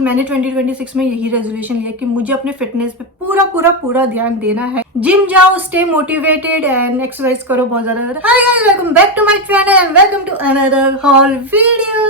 मैंने 2026 में यही रेजोल्यूशन लिया कि मुझे अपने फिटनेस पे पूरा पूरा पूरा ध्यान देना है। जिम जाओ, स्टे मोटिवेटेड एंड एक्सरसाइज करो बहुत ज्यादा। Hi guys, welcome back to my channel and welcome to another haul video.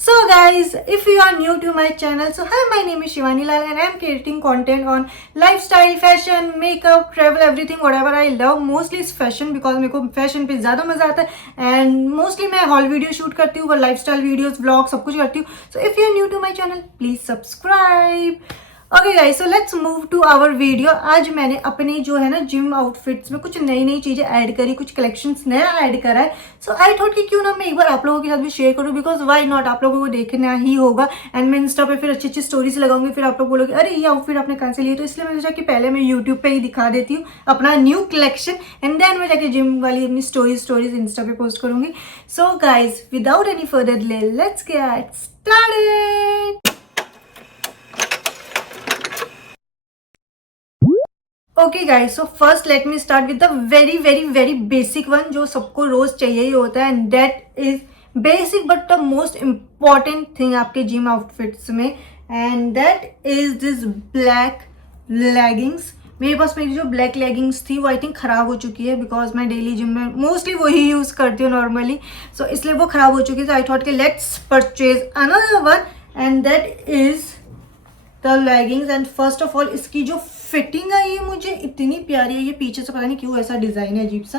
So guys, if you are new to my channel, so hi, my name is Shivani Lal and I am creating content on lifestyle, fashion, makeup, travel, everything whatever I love. Mostly is fashion because मेरे को fashion पे ज़्यादा मज़ा आता है and mostly मैं haul video shoot करती हूँ, lifestyle videos, vlog सब कुछ करती हूँ. So if you are new to my channel, please subscribe. Okay guys, so let's move to our video. आज मैंने अपने जो है ना जिम आउटफिट्स में कुछ नई नई चीज़ें ऐड करी, कुछ कलेक्शंस नया ऐड करा है। सो आई थॉट कि क्यों ना मैं एक बार आप लोगों के साथ भी शेयर करूँ, बिकॉज वाई नॉट, आप लोगों को देखना ही होगा। एंड मैं इंस्टा पे फिर अच्छी अच्छी स्टोरीज लगाऊंगी, फिर आप लोग बोलोगे अरे ये आउटफिट आपने कहाँ से लिया। तो इसलिए मैंने सोचा कि पहले मैं यूट्यूब पे ही दिखा देती हूँ अपना न्यू कलेक्शन एंड देन मैं जाके जिम वाली अपनी स्टोरीज इंस्टा पे पोस्ट करूंगी। So guys, without any further delay, let's get started. Okay guys, so first let me start with the very basic one जो सबको रोज चाहिए ही होता है and that is basic but the most important thing आपके gym outfits में, and that is this black leggings. मेरे पास मेरी जो ब्लैक लेगिंग्स थी वो आई थिंक ख़राब हो चुकी है, बिकॉज मैं डेली जिम में मोस्टली वही यूज़ करती हूँ नॉर्मली। सो इसलिए वो ख़राब हो चुकी है। तो आई थॉट कि let's purchase another one and that is the leggings. And first of all इसकी जो फिटिंग है ये मुझे इतनी प्यारी है। ये पीछे से पता नहीं क्यों ऐसा डिज़ाइन है अजीब सा,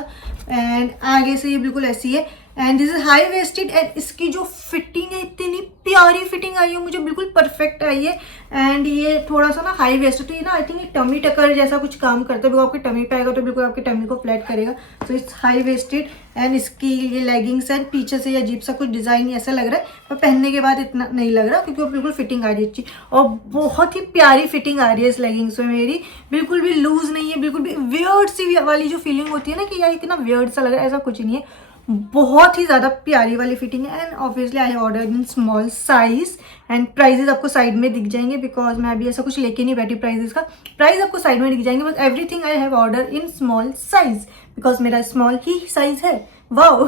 एंड आगे से ये बिल्कुल ऐसी है and this is high waisted. And इसकी जो फिटिंग है इतनी प्यारी फिटिंग आई है मुझे, बिल्कुल परफेक्ट आई है। एंड ये थोड़ा सा ना हाई वेस्ट, तो ये ना आई थिंक टमी टकर जैसा कुछ काम करता है, बिल्कुल आपके टमी पे आएगा तो बिल्कुल आपके टमी को फ्लैट करेगा। So it's high waisted and इसकी ये लेगिंग्स एंड पीछे से ये अजीब सा कुछ डिज़ाइन ऐसा लग रहा है, पर पहनने के बाद इतना नहीं लग रहा क्योंकि वो बिल्कुल फिटिंग आ रही है अच्छी, और बहुत ही प्यारी फिटिंग आ रही है इस लेगिंग्स में मेरी। बिल्कुल भी लूज नहीं है, बिल्कुल भी वियर्ड सी वाली जो फीलिंग होती है ना कि यार इतना वियर्ड सा लग रहा है, ऐसा कुछ नहीं है। बहुत ही ज़्यादा प्यारी वाली फिटिंग है and obviously I order in small size and prices आपको साइड में दिख जाएंगे, बिकॉज मैं अभी ऐसा कुछ लेके नहीं बैठी। प्राइजेस का प्राइस आपको साइड में दिख जाएंगे, but everything I have order in small size because मेरा स्मॉल ही साइज है। Wow,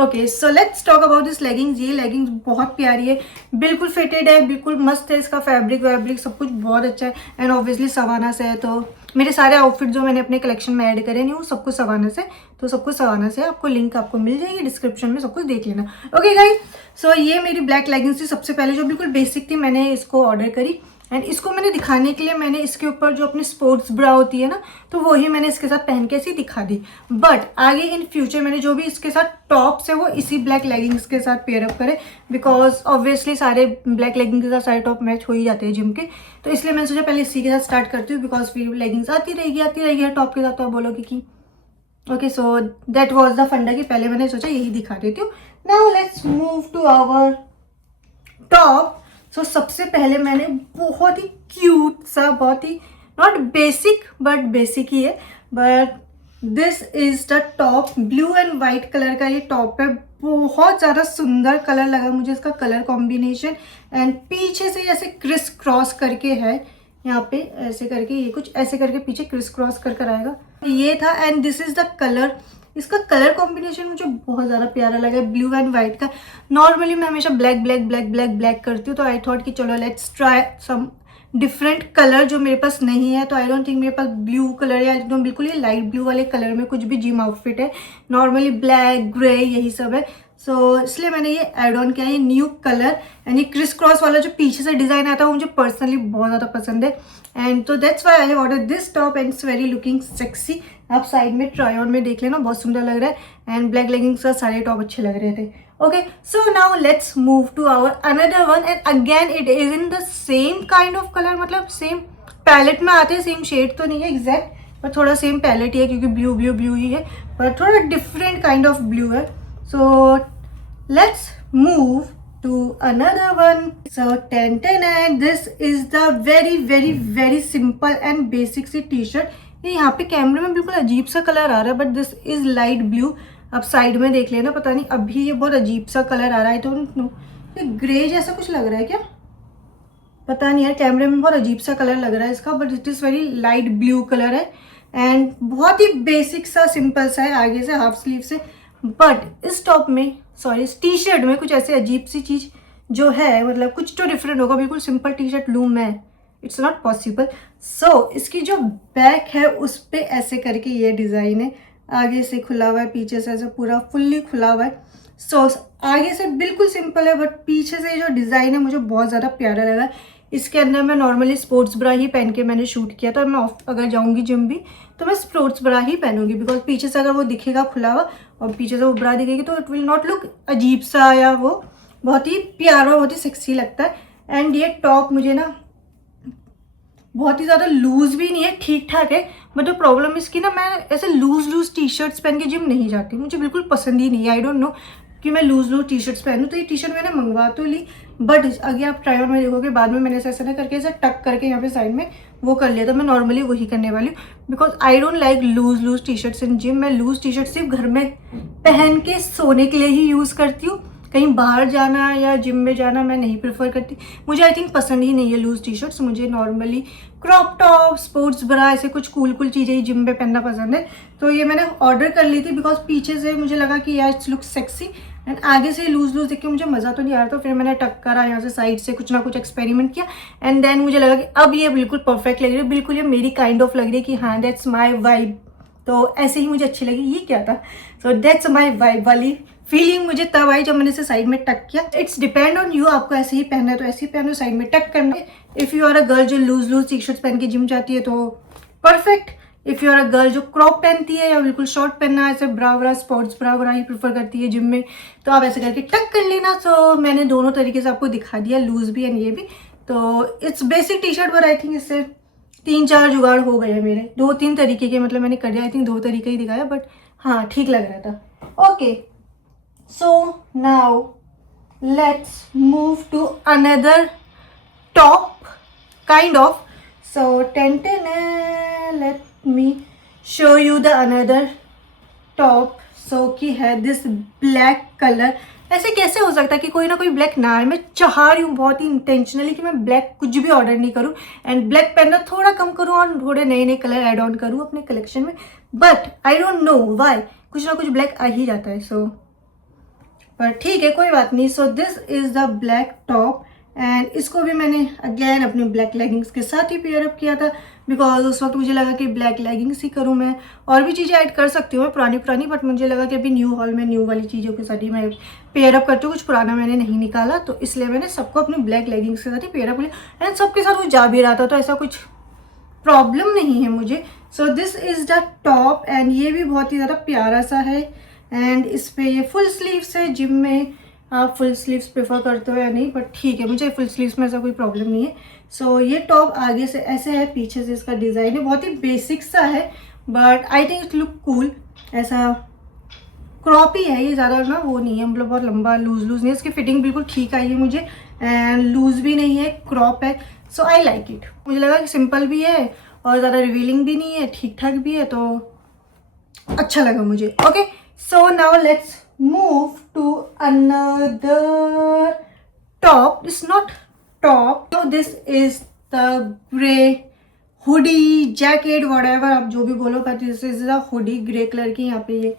okay, so let's talk about this leggings. ये लेगिंग्स बहुत प्यारी है, बिल्कुल फिटेड है, बिल्कुल मस्त है। इसका फैब्रिक सब कुछ बहुत अच्छा है एंड ऑब्वियसली सवाना से है। तो मेरे सारे आउटफिट जो मैंने अपने कलेक्शन में ऐड करे नहीं वो सब कुछ सवाना से, तो सब कुछ सवाना से। आपको लिंक आपको मिल जाएगी डिस्क्रिप्शन में, सब कुछ देख लेना। ओके गाइस, सो ये मेरी ब्लैक लेगिंग्स थी सबसे पहले जो बिल्कुल बेसिक थी, मैंने इसको ऑर्डर करी एंड इसको मैंने दिखाने के लिए मैंने इसके ऊपर जो अपनी स्पोर्ट्स ब्रा होती है ना, तो वही मैंने इसके साथ पहन के ऐसी दिखा दी। बट आगे इन फ्यूचर मैंने जो भी इसके साथ टॉप्स है वो इसी ब्लैक लेगिंग्स के साथ पेयर अप करे, बिकॉज ऑब्वियसली सारे ब्लैक लेगिंग्स के साथ सारे टॉप मैच हो ही जाते हैं जिम के। तो इसलिए मैंने सोचा पहले इसी के साथ स्टार्ट करती हूँ, बिकॉज फिर लेगिंग्स आती रहेगी टॉप के साथ, तो आप बोलोगे कि okay, so that was the फंडा कि पहले मैंने सोचा यही दिखा देती हूँ। Now let's move to our top. So सबसे पहले मैंने बहुत ही क्यूट सा, बहुत ही नॉट बेसिक बट बेसिक ही है, but this is the top. Blue and white colour का ये टॉप है, बहुत ज़्यादा सुंदर कलर लगा मुझे इसका कलर कॉम्बिनेशन। एंड पीछे से ऐसे क्रिस क्रॉस करके है, यहाँ पे ऐसे करके ये कुछ ऐसे करके पीछे क्रिस क्रॉस कर आएगा, ये था। And this is the colour. इसका कलर कॉम्बिनेशन मुझे बहुत ज़्यादा प्यारा लगा, ब्लू एंड वाइट का। नॉर्मली मैं हमेशा ब्लैक करती हूँ, तो आई थॉट कि चलो let's try some different colour जो मेरे पास नहीं है। तो आई डोंट थिंक मेरे पास ब्लू कलर या एकदम बिल्कुल ये लाइट ब्लू वाले कलर में कुछ भी जिम आउटफिट है। नॉर्मली ब्लैक, ग्रे यही सब है। सो इसलिए मैंने ये एड ऑन किया, ये न्यू कलर। एंड ये क्रिस क्रॉस वाला जो पीछे से डिज़ाइन आता है वो मुझे पर्सनली बहुत ज़्यादा पसंद है, एंड तो that's why I have order this top and it's very looking sexy. आप साइड में ट्राई ऑन में देख लेना, बहुत सुंदर लग रहा है एंड ब्लैक लेगिंग्स का सारे टॉप अच्छे लग रहे थे। Okay, so now let's move to our another one and again it is in the same kind of colour, मतलब सेम पैलेट में आते हैं, सेम शेड तो नहीं है एग्जैक्ट, पर थोड़ा सेम पैलेट ही है क्योंकि ब्लू ही है, पर थोड़ा डिफरेंट काइंड ऑफ ब्लू है। सो let's move to another one. So and this is the very simple and basic see T shirt. ये यहाँ पे कैमरे में बिल्कुल अजीब सा कलर आ रहा है, but this is light blue. आप साइड में देख लेना, पता नहीं अभी ये बहुत अजीब सा कलर आ रहा है, तो ये ग्रे जैसा कुछ लग रहा है क्या, पता नहीं यार, कैमरे में बहुत अजीब सा कलर लग रहा है इसका, but it is very light blue colour है एंड बहुत ही बेसिक सा सिंपल सा है आगे से हाफ स्लीव से। बट इस टॉप में, सॉरी इस टी शर्ट में कुछ ऐसे अजीब सी चीज़ जो है मतलब कुछ तो डिफरेंट होगा, बिल्कुल सिंपल टी शर्ट लूँ मैं, इट्स नॉट पॉसिबल। सो इसकी जो बैक है उस पर ऐसे करके ये डिज़ाइन है, आगे से खुला हुआ है, पीछे से ऐसे पूरा फुल्ली खुला हुआ है। सो आगे से बिल्कुल सिंपल है, बट पीछे से जो डिज़ाइन है मुझे बहुत ज़्यादा प्यारा लगा। इसके अंदर मैं नॉर्मली स्पोर्ट्स ब्रा ही पहन के मैंने शूट किया था, और मैं अगर जाऊँगी जिम भी तो मैं स्पोर्ट्स ब्रा ही पहनूंगी, बिकॉज पीछे से अगर वो दिखेगा खुला हुआ और पीछे से वो ब्रा दिखेगी तो इट विल नॉट लुक अजीब सा, या वो बहुत ही प्यारा, बहुत ही सेक्सी लगता है। एंड ये टॉप मुझे ना बहुत ही ज़्यादा लूज भी नहीं है, ठीक ठाक है, बट द प्रॉब्लम इसकी ना, मैं ऐसे लूज टी शर्ट्स पहन के जिम नहीं जाती, मुझे बिल्कुल पसंद ही नहीं है। आई डोंट नो कि मैं लूज टी शर्ट्स पहनूँ। तो ये टी शर्ट मैंने मंगवा तो ली, बट अगर आप ट्राई ऑन में देखोगे बाद में मैंने ऐसा ना करके ऐसा टक करके यहाँ पे साइड में वो कर लिया था। मैं नॉर्मली वही करने वाली हूँ, because I don't like loose T shirts in gym. मैं लूज टी शर्ट सिर्फ घर में पहन के सोने के लिए ही यूज़ करती हूँ, कहीं बाहर जाना या जिम में जाना मैं नहीं प्रेफर करती। मुझे आई थिंक पसंद ही नहीं है लूज टी शर्ट्स। मुझे normally crop top, sports bra, ऐसे कुछ कूल चीज़ें ही जिम में पहनना पसंद है। तो ये मैंने ऑर्डर कर ली थी, बिकॉज पीछे से मुझे लगा कि यार इट्स लुक सेक्सी, एंड आगे से लूज देख के मुझे मज़ा तो नहीं आ रहा था। फिर मैंने टक करा यहाँ से साइड से कुछ ना कुछ एक्सपेरिमेंट किया, एंड देन मुझे लगा कि अब ये बिल्कुल परफेक्ट लग रही है, बिल्कुल ये मेरी काइंड ऑफ लग रही है कि हाँ दैट्स माई वाइब। तो ऐसे ही मुझे अच्छी लगी। ये क्या था? सो दैट्स माई वाइब वाली फीलिंग मुझे तब आई जब मैंने इसे साइड में टक किया। इट्स डिपेंड ऑन यू, आपको ऐसे ही पहनना है तो ऐसे ही पहनो, साइड में टक करना है। If you are a girl जो लूज टी शर्ट्स पहन के जिम जाती है तो perfect. If you are a girl जो क्रॉप पहनती है या बिल्कुल शॉर्ट पहनना है, ऐसे ब्रा स्पोर्ट्स ब्रा ही प्रेफर करती है जिम में, तो आप ऐसे करके टक कर लेना। सो मैंने दोनों तरीके से आपको दिखा दिया, लूज भी एंड ये भी। तो इट्स बेसिक टी शर्ट, पर आई थिंक इससे 3-4 जुगाड़ हो गए हैं मेरे, 2-3 तरीके के, मतलब मैंने कर दिया। आई थिंक 2 तरीके ही दिखाया, बट हाँ ठीक लग रहा था। Okay, so now let's move to another top kind of. So let me show you the another top. So कि है this black color। ऐसे कैसे हो सकता है कि कोई ना कोई ब्लैक ना है? मैं चाह रही हूँ बहुत ही इंटेंशनली कि मैं ब्लैक कुछ भी ऑर्डर नहीं करूँ, एंड ब्लैक पहनना थोड़ा कम करूँ और थोड़े नए कलर ऐड ऑन करूँ अपने कलेक्शन में, but I don't know why कुछ ना कुछ ब्लैक आ ही जाता है। सो पर ठीक है, कोई बात नहीं। So this is the black top, and इसको भी मैंने अगेन अपनी ब्लैक लेगिंग्स के साथ ही पेयर अप किया था, बिकॉज उस वक्त मुझे लगा कि ब्लैक लेगिंग्स ही करूँ मैं। और भी चीज़ें ऐड कर सकती हूँ मैं पुरानी, बट मुझे लगा कि अभी न्यू हॉल में न्यू वाली चीज़ों के साथ ही मैं पेयर अप करती हूँ। कुछ पुराना मैंने नहीं निकाला, तो इसलिए मैंने सबको अपनी ब्लैक लेगिंग्स के साथ ही पेयर अप किया, एंड सबके साथ वो जा भी रहा था, तो ऐसा कुछ प्रॉब्लम नहीं है मुझे। So this is the top, and ये भी बहुत ही ज़्यादा प्यारा सा है, एंड इस पर ये फुल स्लीव्स है। जिम में आप फुल स्लीव्स प्रेफर करते हो या नहीं, बट ठीक है, मुझे फुल स्लीव्स में ऐसा कोई प्रॉब्लम नहीं है। सो ये टॉप आगे से ऐसे है, पीछे से इसका डिज़ाइन है, बहुत ही बेसिक सा है, but I think it look cool. ऐसा क्रॉप ही है ये, ज़्यादा ना वो नहीं है, मतलब बहुत लंबा लूज नहीं है। इसकी फिटिंग बिल्कुल ठीक आई है मुझे, एंड लूज भी नहीं है, क्रॉप है। सो आई लाइक इट। मुझे लगा कि सिंपल भी है और ज़्यादा रिवीलिंग भी नहीं है, ठीक ठाक भी है, तो अच्छा लगा मुझे। Okay, so now let's move to another top. It's not top. So this is the gray hoodie, jacket, whatever आप जो भी बोलो, but this is the hoodie, grey colour की। यहाँ पे ये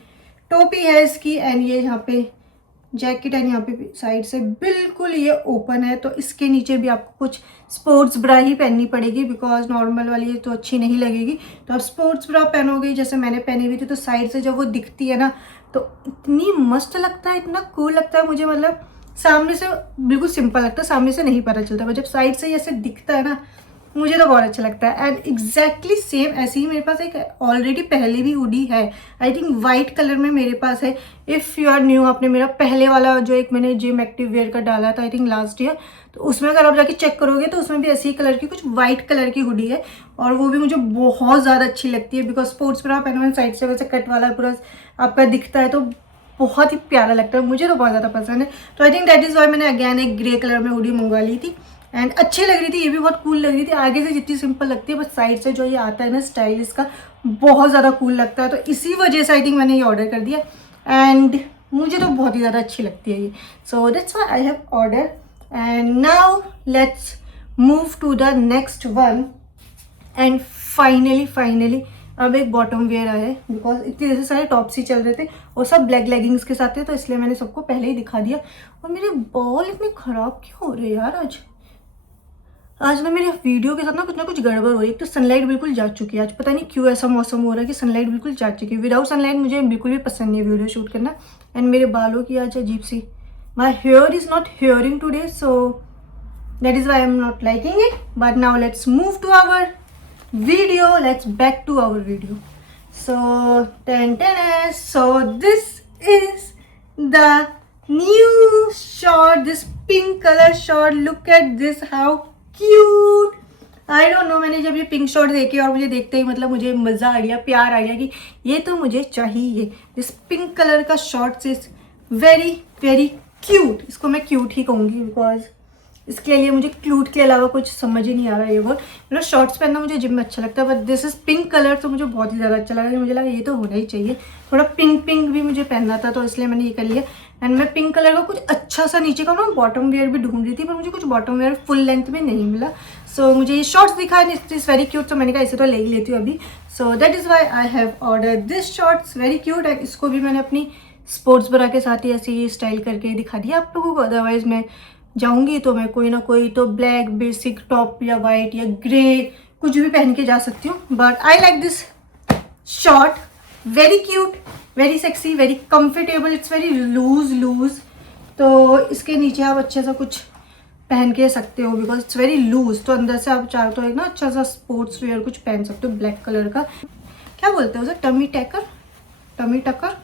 टोपी है इसकी, एंड ये यहाँ पे जैकेट, एंड यहाँ पे साइड से बिल्कुल ये ओपन है। तो इसके नीचे भी आपको कुछ स्पोर्ट्स ब्रा ही पहननी पड़ेगी, बिकॉज नॉर्मल वाली तो अच्छी नहीं लगेगी। तो आप स्पोर्ट्स ब्रा पहनोगे, जैसे मैंने पहनी हुई थी, तो साइड से जब वो दिखती है ना, तो इतनी मस्त लगता है, इतना कूल लगता है मुझे। मतलब सामने से बिल्कुल सिंपल लगता है, सामने से नहीं पता चलता, पर जब साइड से ऐसे दिखता है ना, मुझे तो बहुत अच्छा लगता है। एंड एग्जैक्टली सेम ऐसे ही मेरे पास एक ऑलरेडी पहले भी हुडी है, आई थिंक वाइट कलर में मेरे पास है। इफ़ यू आर न्यू, आपने मेरा पहले वाला जो एक मैंने जिम एक्टिव वेयर का डाला था, आई थिंक लास्ट ईयर, तो उसमें अगर आप जाके चेक करोगे तो उसमें भी ऐसी ही कलर की कुछ वाइट कलर की हुडी है, और वो भी मुझे बहुत ज़्यादा अच्छी लगती है, बिकॉज स्पोर्ट्स ब्रा पहनो साइड से वैसे कट वाला पूरा आपका दिखता है, तो बहुत ही प्यारा लगता है, मुझे तो बहुत ज़्यादा पसंद है। तो I think that is why मैंने अगैन एक ग्रे कलर में हुडी मंगवा ली थी, एंड अच्छी लग रही थी, ये भी बहुत कूल लग रही थी। आगे से जितनी सिंपल लगती है, बस साइड से जो ये आता है ना स्टाइल, इसका बहुत ज़्यादा कूल लगता है। तो इसी वजह से आई थिंक मैंने ये ऑर्डर कर दिया, एंड मुझे तो बहुत ही ज़्यादा अच्छी लगती है ये। So that's why I have order, and now let's move to the next one. And finally अब एक बॉटम वेयर आया है, बिकॉज इतने जैसे सारे टॉप्स ही चल रहे थे और सब ब्लैक लेगिंग्स के साथ थे, तो इसलिए मैंने सबको पहले ही दिखा दिया। और मेरे बाल इतने ख़राब क्यों हो रहे हैं यार आज ना मेरे वीडियो के साथ ना कुछ गड़बड़ हो रही है। तो सनलाइट बिल्कुल जा चुकी है आज, पता नहीं क्यों ऐसा मौसम हो रहा है कि सनलाइट बिल्कुल जा चुकी है। विदाउट सनलाइट मुझे बिल्कुल भी पसंद नहीं है वीडियो शूट करना। एंड मेरे बालों की आज अजीब सी, my hair is not hairing today, so that is why I'm not liking it. But now let's move to our video. Let's back to our video. So so this is the new short, this pink color short. Look at this, how cute. I don't know, मैंने जब ये pink short देखे और मुझे देखते ही मतलब मुझे मज़ा आ गया, प्यार आ गया कि ये तो मुझे चाहिए। दिस पिंक कलर का shorts is very very cute. इसको मैं क्यूट ही कहूँगी बिकॉज इसके लिए मुझे क्यूट के अलावा कुछ समझ ही नहीं आ रहा है। ये वर्ड मतलब शॉर्ट्स पहनना मुझे जिम में अच्छा लगता है, but this is pink colour तो मुझे बहुत ही ज़्यादा अच्छा लगा। मुझे लगा ये तो होना ही चाहिए, थोड़ा पिंक पिंक भी मुझे पहनना था, तो इसलिए मैंने ये कर लिया। एंड मैं पिंक कलर का कुछ अच्छा सा नीचे का ना बॉटम वेयर भी ढूंढ रही थी, पर मुझे कुछ बॉटम वेयर फुल लेंथ में नहीं मिला। सो मुझे ये शॉर्ट्स दिखा है, इट इज़ वेरी क्यूट, तो मैंने कहा इसे तो ले ही लेती हूँ अभी। So that is why I have order this shorts, very cute. And इसको भी मैंने अपनी स्पोर्ट्स ब्रा के साथ ही ऐसे ही स्टाइल करके दिखा दिया आप लोगों को। अदरवाइज मैं जाऊंगी तो मैं कोई ना कोई तो ब्लैक बेसिक टॉप या वाइट या ग्रे कुछ भी पहन के जा सकती हूँ। But I like this short, very cute, very sexy, very comfortable, it's very loose. तो इसके नीचे आप अच्छे सा कुछ पहन के सकते हो बिकॉज इट्स वेरी लूज। तो अंदर से आप चाहो तो एक ना अच्छा सा स्पोर्ट्स वेयर कुछ पहन सकते हो ब्लैक कलर का। क्या बोलते हैं उसे, टमी टकर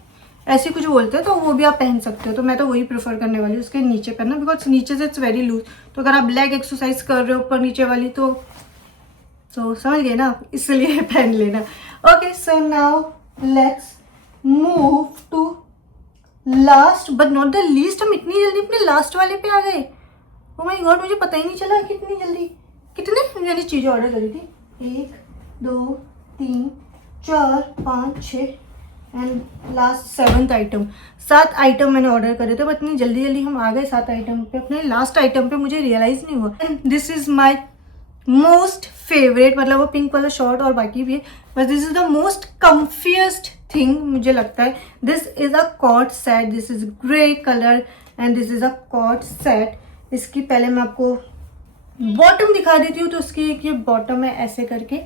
ऐसे कुछ बोलते हैं, तो वो भी आप पहन सकते हो। तो मैं तो वही प्रेफर करने वाली हूँ उसके नीचे पहनना, बिकॉज नीचे से इट्स वेरी लूज। तो अगर आप ब्लैक एक्सरसाइज कर रहे हो ऊपर नीचे वाली तो समझ गए ना, इसलिए पहन लेना। Okay, so now let's move to last but not the least. हम इतनी जल्दी अपने लास्ट वाले पे आ गए, ओ माय गॉड, मुझे पता ही नहीं चला कितनी जल्दी कितने मैंने चीज़ें ऑर्डर करी थी। 1 2 3 4 5 6 and last 7th item. 7 item मैंने ऑर्डर करे थे, बट इतनी जल्दी हम आ गए 7 आइटम पे। अपने लास्ट आइटम पे मुझे रियलाइज़ नहीं हुआ। And this is my most favourite, मतलब वो पिंक वाला शॉर्ट और बाकी भी है, but this is the most comfiest thing मुझे लगता है। This is a coord set, this is grey colour and this is a coord set. इसकी पहले मैं आपको बॉटम दिखा देती हूँ। तो इसकी एक ये बॉटम है ऐसे करके,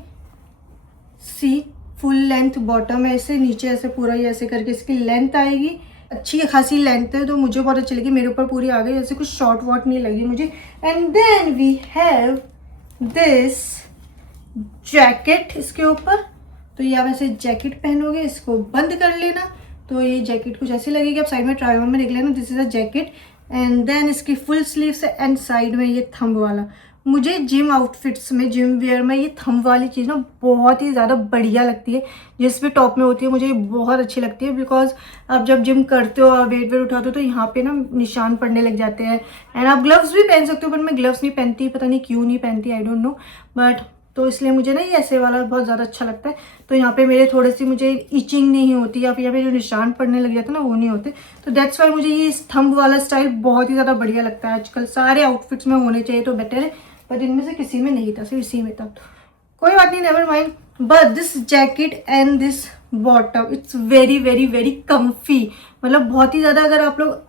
सी फुल लेंथ बॉटम है, ऐसे नीचे ऐसे पूरा ही ऐसे करके इसकी लेंथ आएगी, अच्छी खासी लेंथ है, तो मुझे बहुत अच्छी लगी। मेरे ऊपर पूरी आ गई, ऐसे कुछ शॉर्ट वॉट नहीं लगी मुझे। And then we have this jacket इसके ऊपर। तो ये आप ऐसे जैकेट पहनोगे, इसको बंद कर लेना तो ये जैकेट कुछ ऐसी लगेगी। आप साइड में ट्राई ऑन में देख लेना, this is a jacket. And then इसकी फुल स्लीव्स है एंड साइड में ये थंब वाला। मुझे जिम आउटफिट्स में, जिम वेयर में ये थंब वाली चीज़ ना बहुत ही ज़्यादा बढ़िया लगती है। जिस भी टॉप में होती है मुझे ये बहुत अच्छी लगती है, बिकॉज आप जब जिम करते हो और वेट उठाते हो तो यहाँ पे ना निशान पड़ने लग जाते हैं। एंड आप ग्लव्स भी पहन सकते हो, बट मैं ग्लव्स नहीं पहनती, पता नहीं क्यों नहीं पहनती, आई डोंट नो। बट तो इसलिए मुझे ना ये ऐसे वाला बहुत ज़्यादा अच्छा लगता है। तो यहाँ पे मेरे थोड़ी सी मुझे इचिंग नहीं होती, या फिर यहाँ पे जो निशान पड़ने लग जाते हैं ना वो नहीं होते। तो दैट्स वाई मुझे ये थंब वाला स्टाइल बहुत ही ज़्यादा बढ़िया लगता है। आजकल सारे आउटफिट्स में होने चाहिए तो बेटर है, पर इनमें से किसी में नहीं था, सिर्फ इसी में था। तो कोई बात नहीं, never mind. But this jacket and this bottom, it's very very very comfy. मतलब बहुत ही ज़्यादा, अगर आप लोग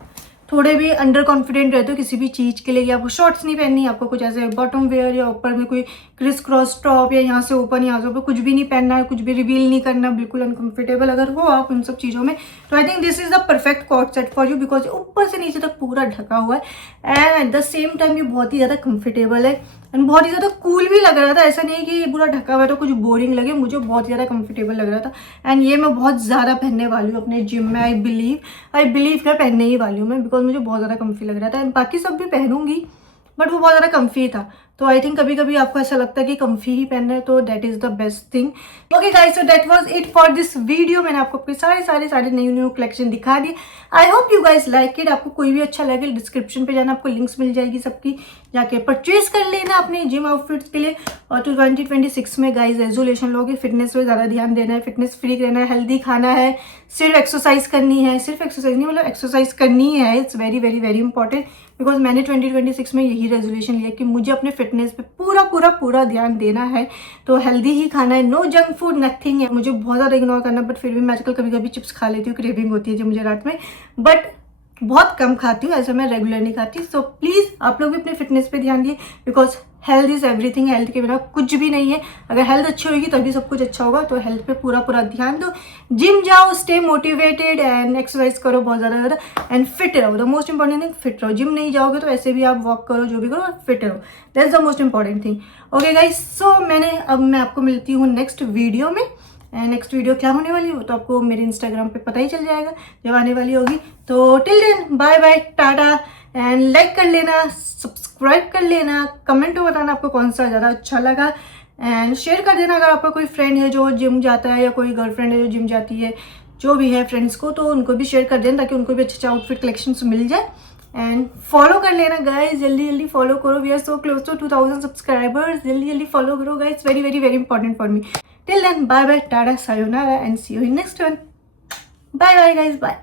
थोड़े भी अंडर कॉन्फिडेंट रहते हो किसी भी चीज़ के लिए, आपको शॉर्ट्स नहीं पहननी, आपको कुछ ऐसे बॉटम वेयर या ऊपर में कोई क्रिस क्रॉस टॉप या यहाँ से ऊपर यहाँ से ऊपर कुछ भी नहीं पहनना है, कुछ भी रिवील नहीं करना, बिल्कुल अनकंफर्टेबल अगर हो आप उन सब चीज़ों में, तो I think this is the perfect coord set for you, because ऊपर से नीचे तक पूरा ढका हुआ है and at the same time ये बहुत ही ज़्यादा कंफर्टेबल है एंड बहुत ही ज़्यादा कूल भी लग रहा था। ऐसा नहीं है कि ये पूरा ढका हुआ है तो कुछ बोरिंग लगे, मुझे बहुत ज़्यादा कंफर्टेबल लग रहा था। एंड ये मैं बहुत ज़्यादा पहनने वाली हूँ अपने जिम में, आई बिलीव मैं पहनने ही वाली हूँ मैं, बिकॉज मुझे बहुत ज़्यादा कम्फी लग रहा था। एंड बाकी सब भी पहनूंगी, बट वो बहुत ज़्यादा कम्फी था। तो आई थिंक कभी कभी आपको ऐसा लगता है कि कम्फी ही पहनना है, तो that is the best thing. Okay guys, so that was it for this video. मैंने आपको अपने सारे न्यू कलेक्शन दिखा दिए। I hope you guys like it. आपको कोई भी अच्छा लगे डिस्क्रिप्शन पे जाना, आपको लिंक्स मिल जाएगी सबकी, जाके परचेज कर लेना अपने जिम आउटफिट्स के लिए। और 2026 में गाइस रेजोल्यूशन लोगे, फिटनेस पे ज़्यादा ध्यान देना है, फिटनेस फ्रीक रहना है, हेल्दी खाना है, सिर्फ एक्सरसाइज करनी है, सिर्फ एक्सरसाइज नहीं मतलब एक्सरसाइज करनी है। It's very very very important because मैंने 2026 में यही रेजोल्यूशन लिया कि मुझे अपने फिटनेस पे पूरा पूरा पूरा ध्यान देना है। तो हेल्दी ही खाना है, नो जंक फूड नथिंग है। मुझे बहुत ज़्यादा इग्नोर करना, बट फिर भी मैं आजकल कभी कभी चिप्स खा लेती हूँ, क्रेविंग होती है जो मुझे रात में, बट बहुत कम खाती हूँ, ऐसा मैं रेगुलर नहीं खाती। सो प्लीज़ आप लोग भी अपने फिटनेस पे ध्यान दिए because health is everything. Health के बिना कुछ भी नहीं है। अगर हेल्थ अच्छी होगी तभी सब कुछ अच्छा होगा। तो हेल्थ पे पूरा पूरा ध्यान दो, जिम जाओ, स्टे मोटिवेटेड एंड एक्सरसाइज करो बहुत ज़्यादा एंड फिट रहो। The most important thing fit रहो। जिम नहीं जाओगे तो ऐसे भी आप वॉक करो, जो भी करो, फिट रहो। That's the most important thing. Okay guys, so अब मैं आपको मिलती हूँ नेक्स्ट वीडियो में। नेक्स्ट वीडियो क्या होने वाली हो तो आपको मेरे इंस्टाग्राम पे पता ही चल जाएगा जब आने वाली होगी। तो till then bye bye, tata and like कर लेना, सब्सक्राइब कर लेना, कमेंट में बताना आपको कौन सा ज़्यादा अच्छा लगा एंड शेयर कर देना अगर आपका कोई फ्रेंड है जो जिम जाता है या कोई गर्लफ्रेंड है जो जिम जाती है, जो भी है फ्रेंड्स को, तो उनको भी शेयर कर देना ताकि उनको भी अच्छे आउटफिट कलेक्शन मिल जाए। एंड फॉलो कर लेना गाइज, जल्दी जल्दी फॉलो करो। We are so close to 2000 subscribers. जल्दी जल्दी फॉलो करो guys, very very very important for me. Till then, bye bye, tada, sayonara, and see you in next one. Bye bye, guys. Bye.